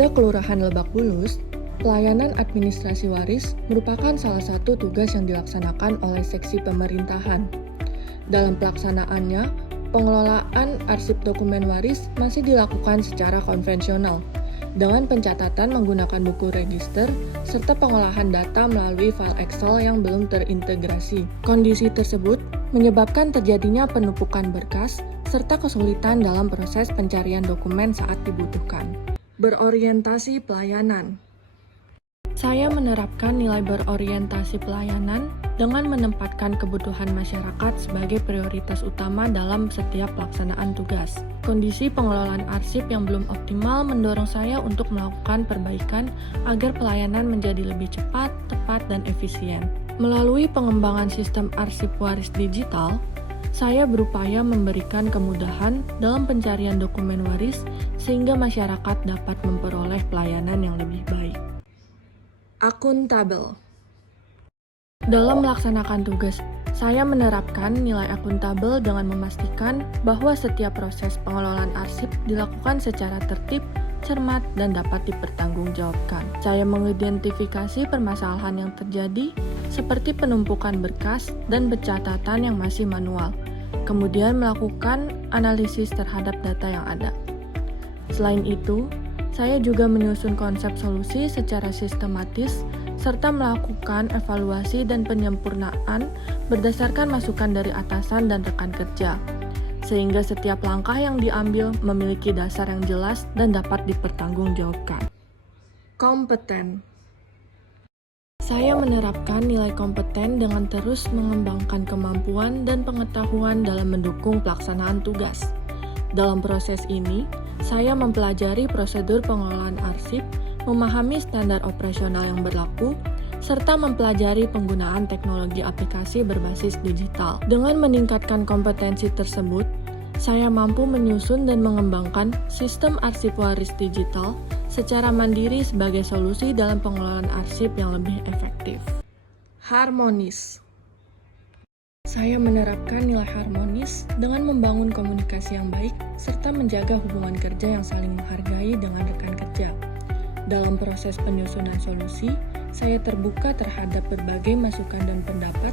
Pada Kelurahan Lebak Bulus, pelayanan administrasi waris merupakan salah satu tugas yang dilaksanakan oleh seksi pemerintahan. Dalam pelaksanaannya, pengelolaan arsip dokumen waris masih dilakukan secara konvensional, dengan pencatatan menggunakan buku register, serta pengolahan data melalui file Excel yang belum terintegrasi. Kondisi tersebut menyebabkan terjadinya penumpukan berkas, serta kesulitan dalam proses pencarian dokumen saat dibutuhkan. Berorientasi pelayanan. Saya menerapkan nilai berorientasi pelayanan dengan menempatkan kebutuhan masyarakat sebagai prioritas utama dalam setiap pelaksanaan tugas. Kondisi pengelolaan arsip yang belum optimal mendorong saya untuk melakukan perbaikan agar pelayanan menjadi lebih cepat, tepat, dan efisien. Melalui pengembangan sistem arsip waris digital, saya berupaya memberikan kemudahan dalam pencarian dokumen waris sehingga masyarakat dapat memperoleh pelayanan yang lebih baik. Akuntabel. Dalam melaksanakan tugas, saya menerapkan nilai akuntabel dengan memastikan bahwa setiap proses pengelolaan arsip dilakukan secara tertib, cermat, dan dapat dipertanggungjawabkan. Saya mengidentifikasi permasalahan yang terjadi, seperti penumpukan berkas dan pencatatan yang masih manual, kemudian melakukan analisis terhadap data yang ada. Selain itu, saya juga menyusun konsep solusi secara sistematis serta melakukan evaluasi dan penyempurnaan berdasarkan masukan dari atasan dan rekan kerja, sehingga setiap langkah yang diambil memiliki dasar yang jelas dan dapat dipertanggungjawabkan. Kompeten. Saya menerapkan nilai kompeten dengan terus mengembangkan kemampuan dan pengetahuan dalam mendukung pelaksanaan tugas. Dalam proses ini, saya mempelajari prosedur pengelolaan arsip, memahami standar operasional yang berlaku, serta mempelajari penggunaan teknologi aplikasi berbasis digital. Dengan meningkatkan kompetensi tersebut, saya mampu menyusun dan mengembangkan sistem arsip waris digital secara mandiri sebagai solusi dalam pengelolaan arsip yang lebih efektif. Harmonis. Saya menerapkan nilai harmonis dengan membangun komunikasi yang baik serta menjaga hubungan kerja yang saling menghargai dengan rekan kerja. Dalam proses penyusunan solusi, saya terbuka terhadap berbagai masukan dan pendapat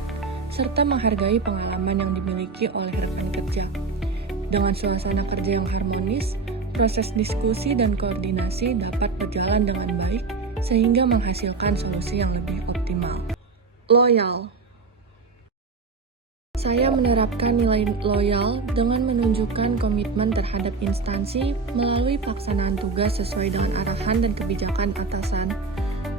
serta menghargai pengalaman yang dimiliki oleh rekan kerja. Dengan suasana kerja yang harmonis, proses diskusi dan koordinasi dapat berjalan dengan baik sehingga menghasilkan solusi yang lebih optimal. Loyal. Saya menerapkan nilai loyal dengan menunjukkan komitmen terhadap instansi melalui pelaksanaan tugas sesuai dengan arahan dan kebijakan atasan.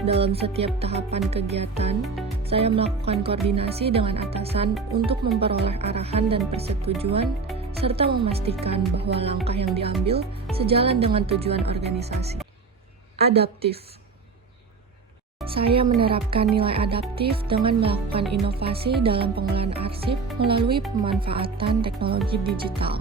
Dalam setiap tahapan kegiatan, saya melakukan koordinasi dengan atasan untuk memperoleh arahan dan persetujuan, serta memastikan bahwa langkah yang diambil sejalan dengan tujuan organisasi. Adaptif. Saya menerapkan nilai adaptif dengan melakukan inovasi dalam pengolahan arsip melalui pemanfaatan teknologi digital.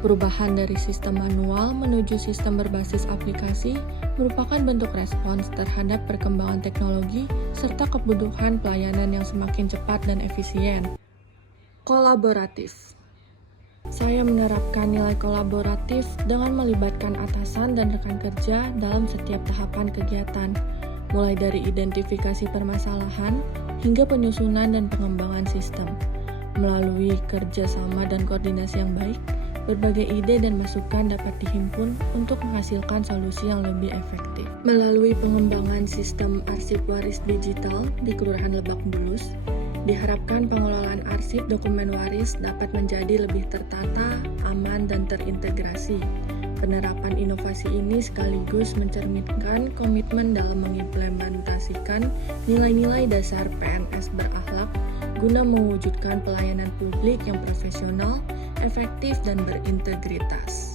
Perubahan dari sistem manual menuju sistem berbasis aplikasi merupakan bentuk respons terhadap perkembangan teknologi serta kebutuhan pelayanan yang semakin cepat dan efisien. Kolaboratif. Saya menerapkan nilai kolaboratif dengan melibatkan atasan dan rekan kerja dalam setiap tahapan kegiatan, mulai dari identifikasi permasalahan hingga penyusunan dan pengembangan sistem. Melalui kerjasama dan koordinasi yang baik, berbagai ide dan masukan dapat dihimpun untuk menghasilkan solusi yang lebih efektif. Melalui pengembangan sistem arsip waris digital di Kelurahan Lebak Bulus, diharapkan pengelolaan arsip dokumen waris dapat menjadi lebih tertata, aman, dan terintegrasi. Penerapan inovasi ini sekaligus mencerminkan komitmen dalam mengimplementasikan nilai-nilai dasar PNS berakhlak guna mewujudkan pelayanan publik yang profesional, efektif, dan berintegritas.